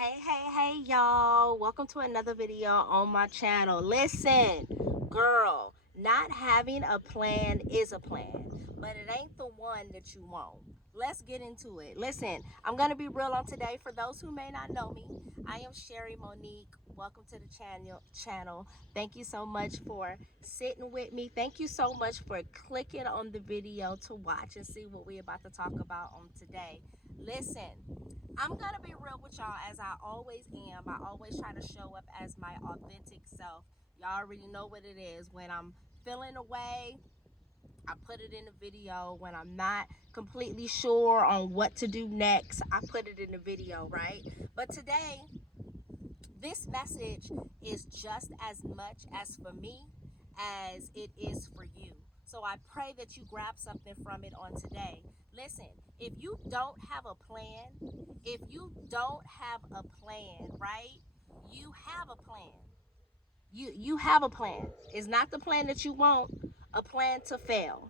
Hey, y'all. Welcome to another video on my channel. Listen, girl, not having a plan is a plan, but it ain't the one that you want. Let's get into it. Listen, I'm going to be real on today. For those who may not know me, I am Sherry Monique. Welcome to the channel. Thank you so much for sitting with me. Thank you so much for clicking on the video to watch and see what we're about to talk about on today. Listen, I'm gonna be real with y'all as I always am. I always try to show up as my authentic self. Y'all already know what it is. When I'm feeling away, I put it in the video. When I'm not completely sure on what to do next, I put it in the video, right? But today, this message is just as much as for me as it is for you. So I pray that you grab something from it on today. Listen, if you don't have a plan, right? You have a plan. You have a plan. It's not the plan that you want, a plan to fail.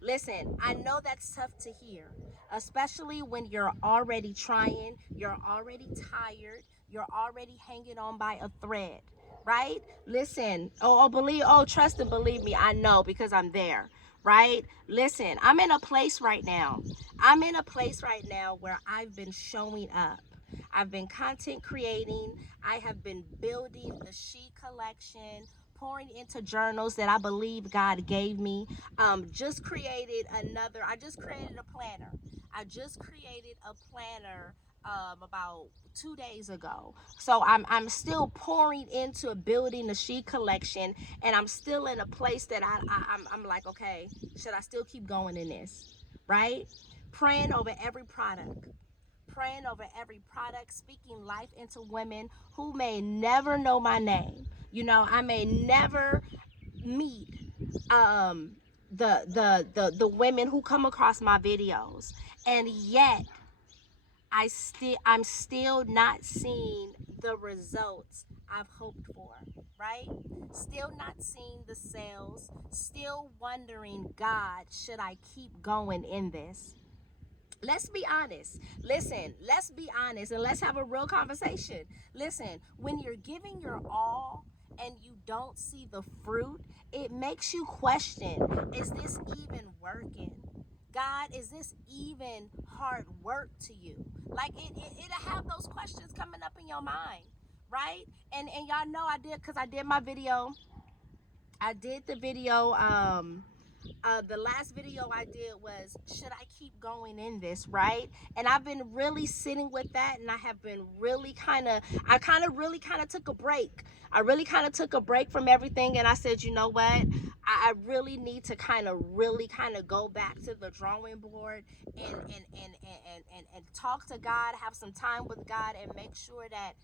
Listen, I know that's tough to hear, especially when you're already trying, you're already tired, you're already hanging on by a thread, right? Listen, trust and believe me, I know because I'm there, right? Listen, I'm in a place right now. Where I've been showing up. I've been content creating. I have been building the She collection, pouring into journals that I believe God gave me. I just created a planner. About 2 days ago. So I'm still pouring into building the She collection, and I'm still in a place that I'm like, okay, should I still keep going in this? Right? Praying over every product. Speaking life into women who may never know my name. I may never meet um the women who come across my videos, and yet I'm still not seeing the results I've hoped for, right? Still not seeing the sales, still wondering, God, should I keep going in this? Let's be honest. Listen, let's be honest and let's have a real conversation. Listen, when you're giving your all and you don't see the fruit, it makes you question, is this even working? God, is this even hard work to you? Like it'll have those questions coming up in your mind, right? And y'all know I did, because I did my video. I did the video the last video I did was, should I keep going in this, right? And I've been really sitting with that, and I have been really really took a break. I really kind of took a break from everything, and I said, you know what? I really need to really go back to the drawing board and talk to God, have some time with God, and make sure that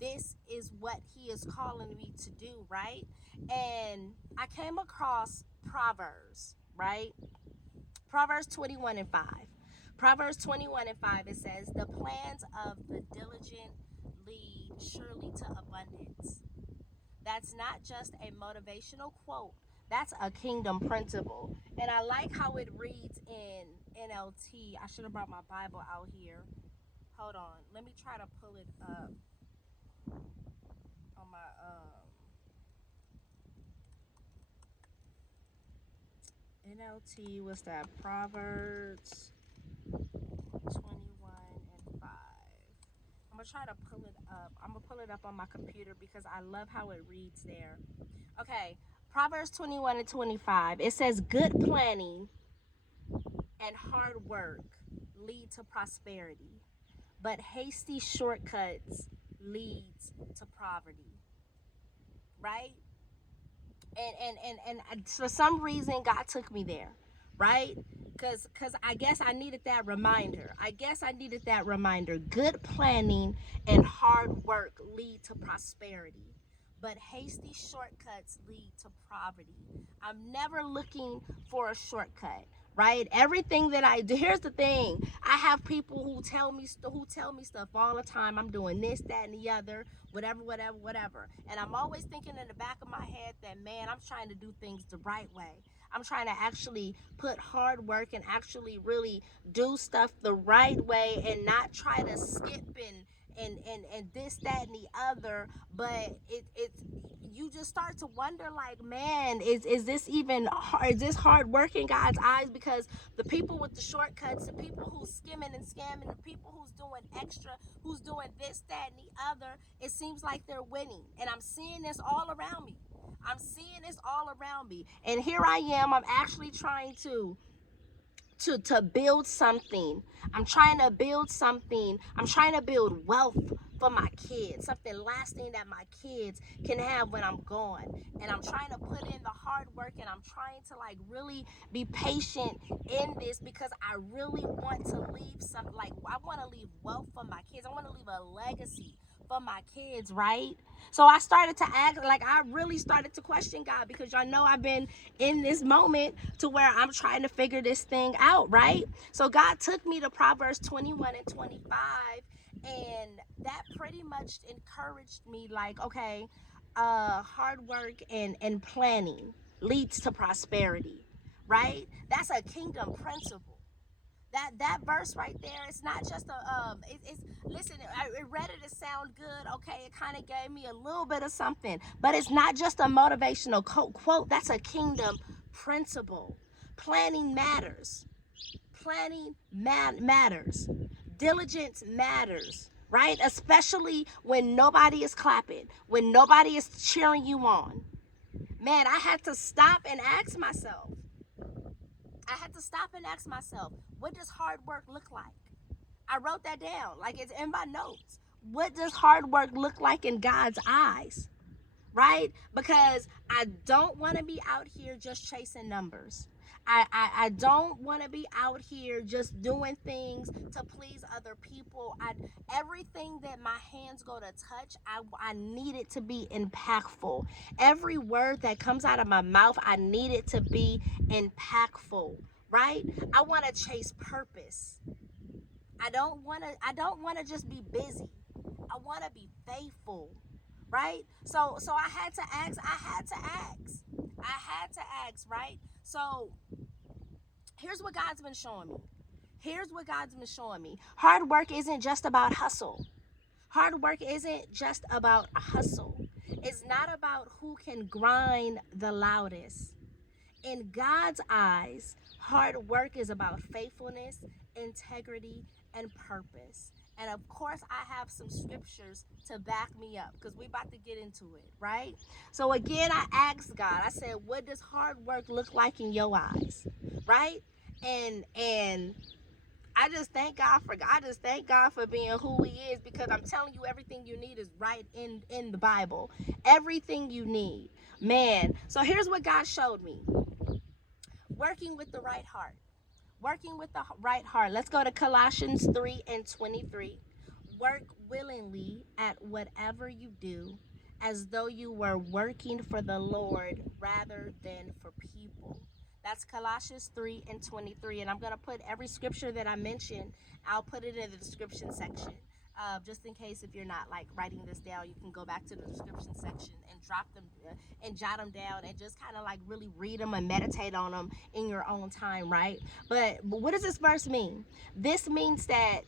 this is what He is calling me to do, right? And I came across Proverbs, right? Proverbs 21 and 5. Proverbs 21 and 5, it says, the plans of the diligent lead surely to abundance. That's not just a motivational quote. That's a kingdom principle. And I like how it reads in NLT. I should have brought my Bible out here. Hold on. Let me try to pull it up on my NLT. What's that? Proverbs 21 and 5. I'm gonna try to pull it up. I'm gonna pull it up on my computer because I love how it reads there. Okay, Proverbs 21 and 25. It says, good planning and hard work lead to prosperity, but hasty shortcuts leads to poverty. Right? And for some reason God took me there, right? Because I guess I needed that reminder. Good planning and hard work lead to prosperity, but hasty shortcuts lead to poverty. I'm never looking for a shortcut, right? Everything that I do, here's the thing. I have people who tell me stuff all the time. I'm doing this, that, and the other, whatever. And I'm always thinking in the back of my head that, man, I'm trying to do things the right way. I'm trying to actually put hard work and actually really do stuff the right way, and not try to skip and this, that, and the other. But it's you just start to wonder, like, man, is this even hard? Is this hard work in God's eyes? Because the people with the shortcuts, the people who's skimming and scamming, the people who's doing extra, who's doing this, that, and the other, it seems like they're winning. And I'm seeing this all around me. I'm seeing this all around me. And here I am, I'm actually trying to build something. I'm trying to build something. I'm trying to build wealth for my kids, something lasting that my kids can have when I'm gone. And I'm trying to put in the hard work, and I'm trying to like really be patient in this, because I really want to leave some, like, I want to leave wealth for my kids. I want to leave a legacy for my kids, right? So I started to act like, I really started to question God, because y'all know I've been in this moment to where I'm trying to figure this thing out, right? So God took me to Proverbs 21 and 25, and that pretty much encouraged me, like, okay, hard work and planning leads to prosperity, right? That's a kingdom principle. That verse right there, it's not just it's listen, I read it to sound good, okay, it kind of gave me a little bit of something, but it's not just a motivational quote. That's a kingdom principle. Planning matters. Matters. Diligence matters, right? Especially when nobody is clapping, when nobody is cheering you on. Man, I had to stop and ask myself, what does hard work look like? I wrote that down, like, it's in my notes. What does hard work look like in God's eyes, right? Because I don't want to be out here just chasing numbers. I don't want to be out here just doing things to please other people. Everything that my hands go to touch, I need it to be impactful. Every word that comes out of my mouth, I need it to be impactful, right? I want to chase purpose. I don't want to just be busy. I want to be faithful, right? So I had to ask, right? So here's what God's been showing me. Hard work isn't just about hustle. Hard work isn't just about hustle. It's not about who can grind the loudest. In God's eyes, hard work is about faithfulness, integrity, and purpose. And of course, I have some scriptures to back me up, because we're about to get into it, right? So again, I asked God, I said, what does hard work look like in your eyes, right? And I just thank God for being who He is, because I'm telling you, everything you need is right in the Bible. Everything you need, man. So here's what God showed me. Working with the right heart. Let's go to Colossians 3 and 23. Work willingly at whatever you do, as though you were working for the Lord rather than for people. That's Colossians 3 and 23. And I'm going to put every scripture that I mentioned, I'll put it in the description section. Just in case, if you're not like writing this down, you can go back to the description section and drop them and jot them down, and just kind of like really read them and meditate on them in your own time, right? But what does this verse mean? This means that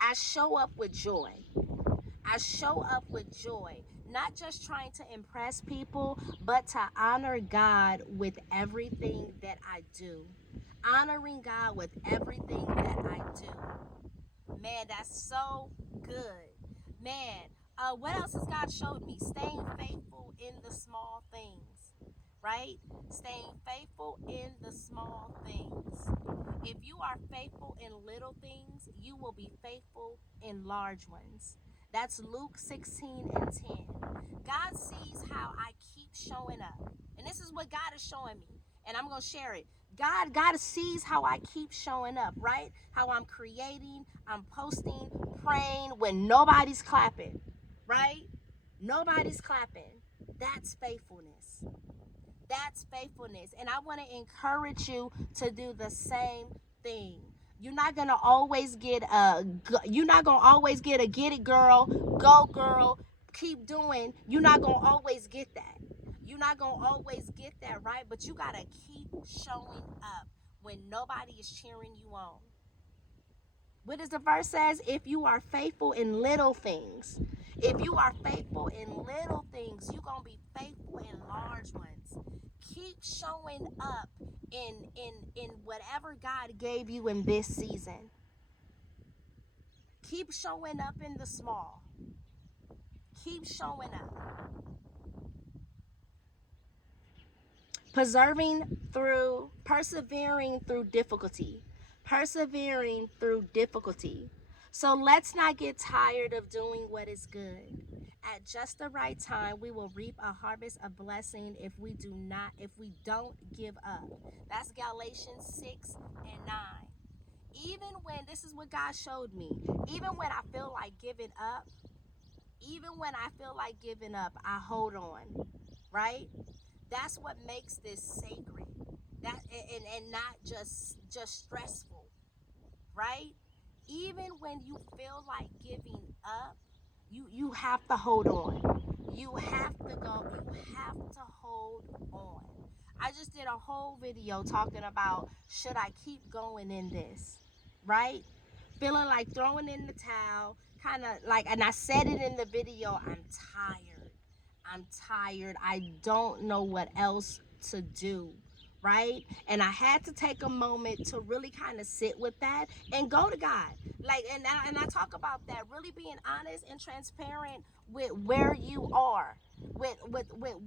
I show up with joy. Not just trying to impress people, but to honor God with everything that I do. Honoring God with everything that I do. Man, that's so good. Man, what else has God showed me? Staying faithful in the small things, right? Staying faithful in the small things. If you are faithful in little things, you will be faithful in large ones. That's Luke 16 and 10. God sees how I keep showing up. And this is what God is showing me. And I'm going to share it. God sees how I keep showing up, right? How I'm creating, I'm posting, praying when nobody's clapping, right? Nobody's clapping. That's faithfulness. And I want to encourage you to do the same thing. You're not gonna always get a get it, girl, go girl, keep doing. You're not gonna always get that. Right? But you gotta keep showing up when nobody is cheering you on. What does the verse says? If you are faithful in little things, if you are faithful in little things, you're going to be faithful in large ones. Keep showing up in whatever God gave you in this season. Keep showing up in the small. Keep showing up. Persevering through difficulty. Persevering through difficulty. So let's not get tired of doing what is good. At just the right time, we will reap a harvest of blessing if we don't give up. That's Galatians 6 and 9. Even when, this is what God showed me, even when I feel like giving up, I hold on, right? That's what makes this sacred. That and not just stressful, right? Even when you feel like giving up, you have to hold on. You have to go. You have to hold on. I just did a whole video talking about, should I keep going in this, right? Feeling like throwing in the towel, kind of like, and I said it in the video, I'm tired. I don't know what else to do, right? And I had to take a moment to really kind of sit with that and go to God. Like, and I talk about that, really being honest and transparent with where you are, with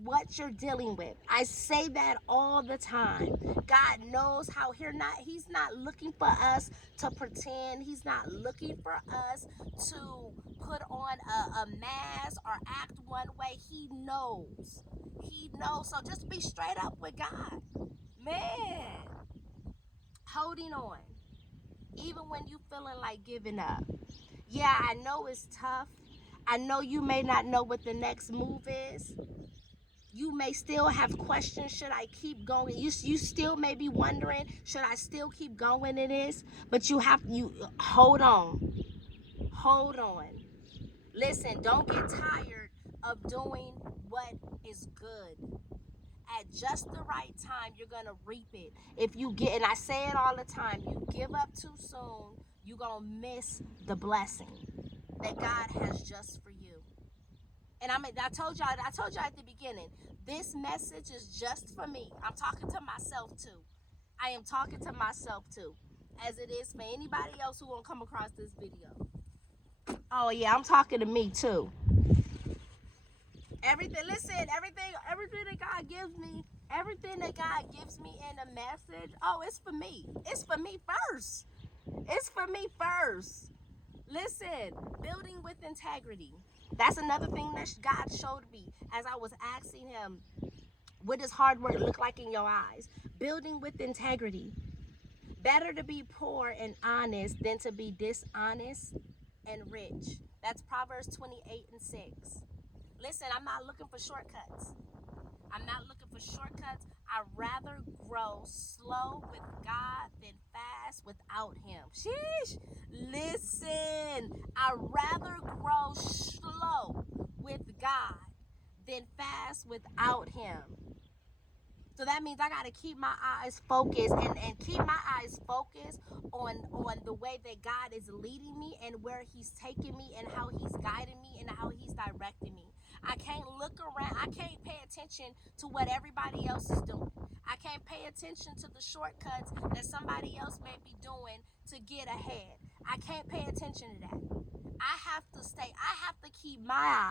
what you're dealing with. I say that all the time. God knows how he's not looking for us to pretend. He's not looking for us to put on a mask or act one way. He knows. So just be straight up with God. Man, holding on. Even when you feeling like giving up. Yeah, I know it's tough. I know you may not know what the next move is. You may still have questions. Should I keep going? You still may be wondering, should I still keep going in this? But you hold on. Hold on. Listen, don't get tired of doing what is good. At just the right time, you're going to reap it. And I say it all the time, you give up too soon, you're going to miss the blessing that God has just for you. And I told y'all at the beginning, this message is just for me. I'm talking to myself too. I am talking to myself too, as it is for anybody else who won't come across this video. Oh yeah, I'm talking to me too. Everything that God gives me in a message, it's for me. It's for me first. Listen, building with integrity. That's another thing that God showed me as I was asking him, what does hard work look like in your eyes? Building with integrity. Better to be poor and honest than to be dishonest and rich. That's Proverbs 28 and 6. Listen, I'm not looking for shortcuts. I'd rather grow slow with God than fast without him. Sheesh. Listen, I'd rather grow slow with God than fast without him. So that means I got to keep my eyes focused and keep my eyes focused on the way that God is leading me and where he's taking me and how he's guiding me and how he's directing me. I can't look around. I can't pay attention to what everybody else is doing. I can't pay attention to the shortcuts that somebody else may be doing to get ahead. I can't pay attention to that. I have to keep my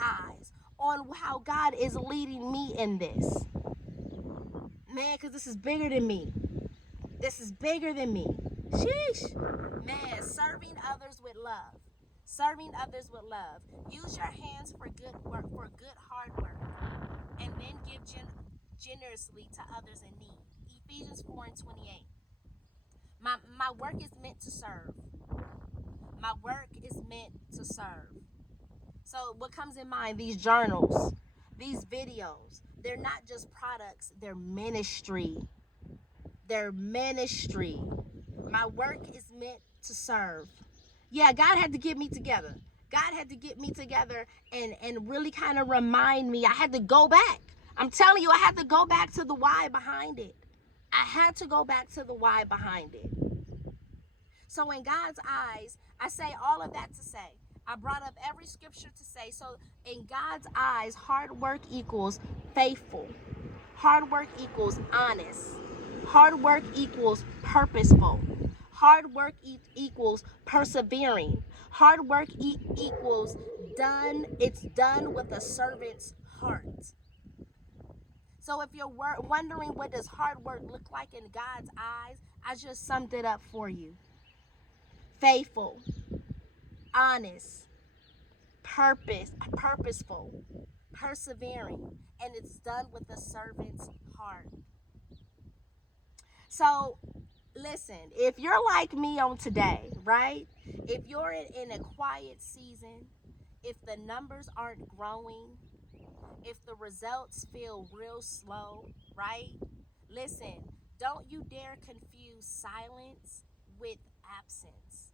eyes. On how God is leading me in this. Man, because this is bigger than me. Sheesh. Man, serving others with love. Use your hands for good work, for good hard work. And then give generously to others in need. Ephesians 4 and 28. My work is meant to serve. So what comes in mind, these journals, these videos, they're not just products, they're ministry. My work is meant to serve. Yeah, God had to get me together. And really kind of remind me. I had to go back. I'm telling you, I had to go back to the why behind it. So in God's eyes, I say all of that to say, I brought up every scripture to say, so in God's eyes, hard work equals faithful. Hard work equals honest. Hard work equals purposeful. Hard work equals persevering. Hard work equals done. It's done with a servant's heart. So if you're wondering what does hard work look like in God's eyes, I just summed it up for you. Faithful, honest, purposeful, persevering, and it's done with a servant's heart. So listen, if you're like me on today, right? If you're in a quiet season, if the numbers aren't growing, if the results feel real slow, right? Listen, don't you dare confuse silence with absence.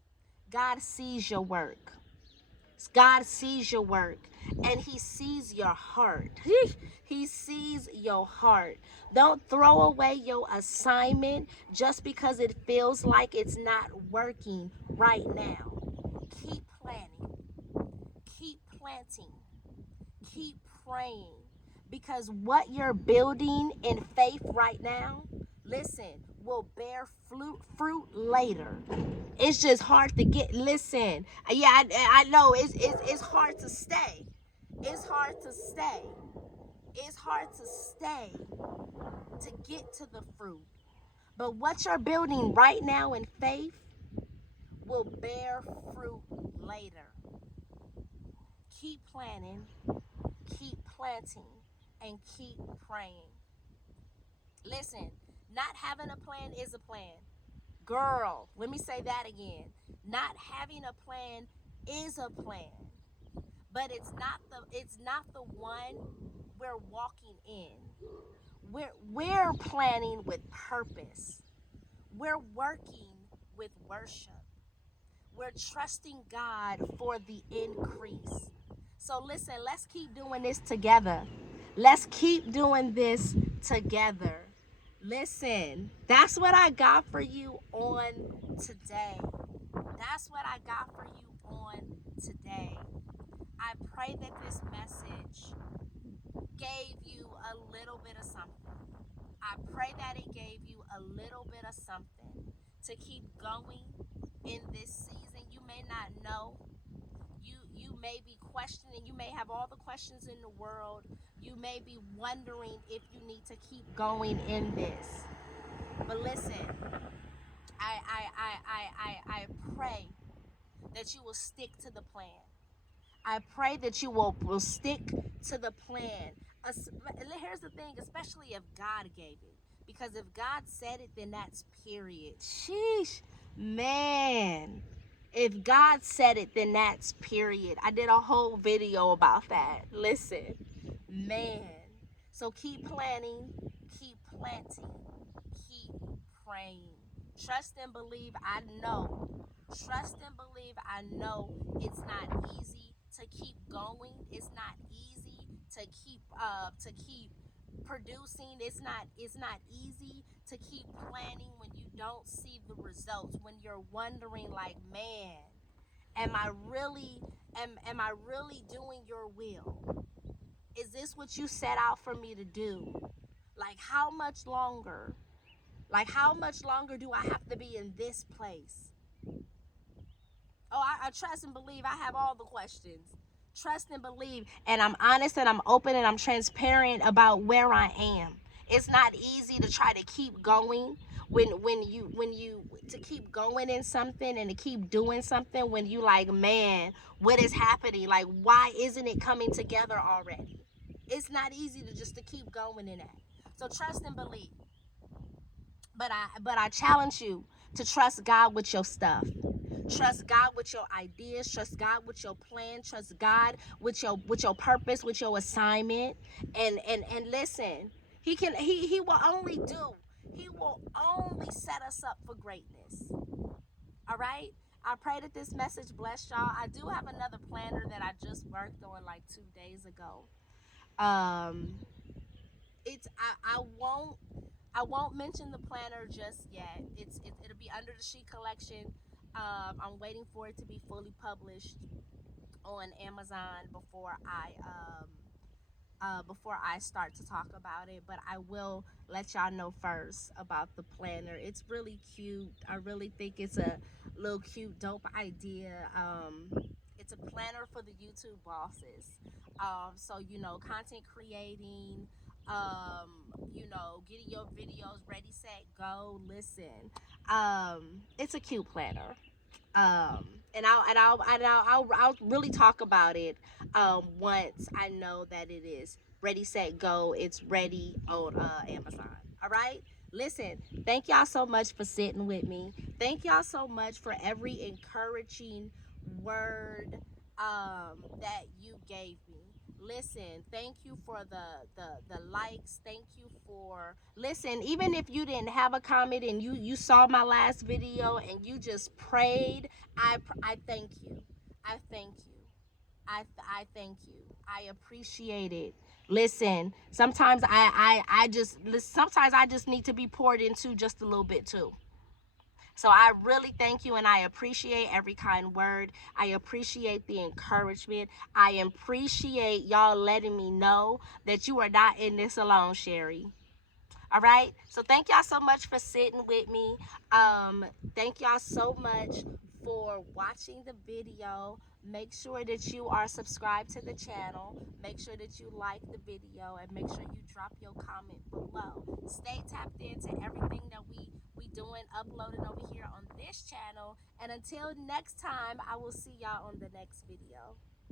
God sees your work. God sees your work, and he sees your heart. He sees your heart. Don't throw away your assignment just because it feels like it's not working right now. Keep planning. Keep planting. Keep praying, because what you're building in faith right now, listen, will bear fruit later. It's just hard to get. Listen, yeah, I know it's hard to stay. It's hard to stay. It's hard to stay to get to the fruit. But what you're building right now in faith will bear fruit later. Keep planning, keep planting, and keep praying. Listen, not having a plan is a plan. Girl, let me say that again. Not having a plan is a plan, but it's not the one we're walking in. We're planning with purpose. We're working with worship. We're trusting God for the increase. So listen, let's keep doing this together. Let's keep doing this together. Listen, that's what I got for you on today. That's what I got for you on today. I pray that this message gave you a little bit of something. I pray that it gave you a little bit of something to keep going in this season. You may not know. You may be questioning. You may have all the questions in the world. You may be wondering if you need to keep going in this. But listen, I pray that you will stick to the plan. I pray that you will stick to the plan. Here's the thing, especially if God gave it. Because if God said it, then that's period. Sheesh, man. If God said it, then that's period. I did a whole video about that. Listen, man. So keep planning, keep planting, keep praying. Trust and believe. I know. Trust and believe. I know it's not easy to keep going. It's not easy to keep producing. It's not easy to keep planning when you don't see the results, when you're wondering like, man, am I really doing your will? Is this what you set out for me to do? Like, how much longer? Like, how much longer do I have to be in this place? Oh, I trust and believe. I have all the questions. Trust and believe. And I'm honest and I'm open and I'm transparent about where I am. It's not easy to try to keep going when you to keep going in something and to keep doing something when you like, man, what is happening? Like, why isn't it coming together already? It's not easy to keep going in that. So trust and believe. But I challenge you to trust God with your stuff. Trust God with your ideas. Trust God with your plan. Trust God with your purpose, with your assignment. And listen, He will only set us up for greatness. All right? I pray that this message blessed y'all. I do have another planner that I just worked on like 2 days ago. It's I won't mention the planner just yet. It'll be under the She Collection. I'm waiting for it to be fully published on Amazon before I start to talk about it, but I will let y'all know first about the planner. It's really cute. I really think it's a little cute, dope idea. It's a planner for the YouTube bosses. So content creating, getting your videos ready, set, go. Listen, it's a cute planner. I'll really talk about it once I know that it is ready, set, go. It's ready on Amazon. All right. Listen, thank y'all so much for sitting with me. Thank y'all so much for every encouraging word that you gave me. Listen, thank you for the likes. Thank you for listen. Even if you didn't have a comment and you saw my last video and you just prayed, I thank you. I thank you. I thank you. I appreciate it. Listen, sometimes sometimes I just need to be poured into just a little bit too. So I really thank you and I appreciate every kind word. I appreciate the encouragement. I appreciate y'all letting me know that you are not in this alone, Sherry. All right. So thank y'all so much for sitting with me. Thank y'all so much for watching the video. Make sure that you are subscribed to the channel. Make sure that you like the video and make sure you drop your comment below. Stay tapped into everything that we doing, uploading over here on this channel. And until next time, I will see y'all on the next video.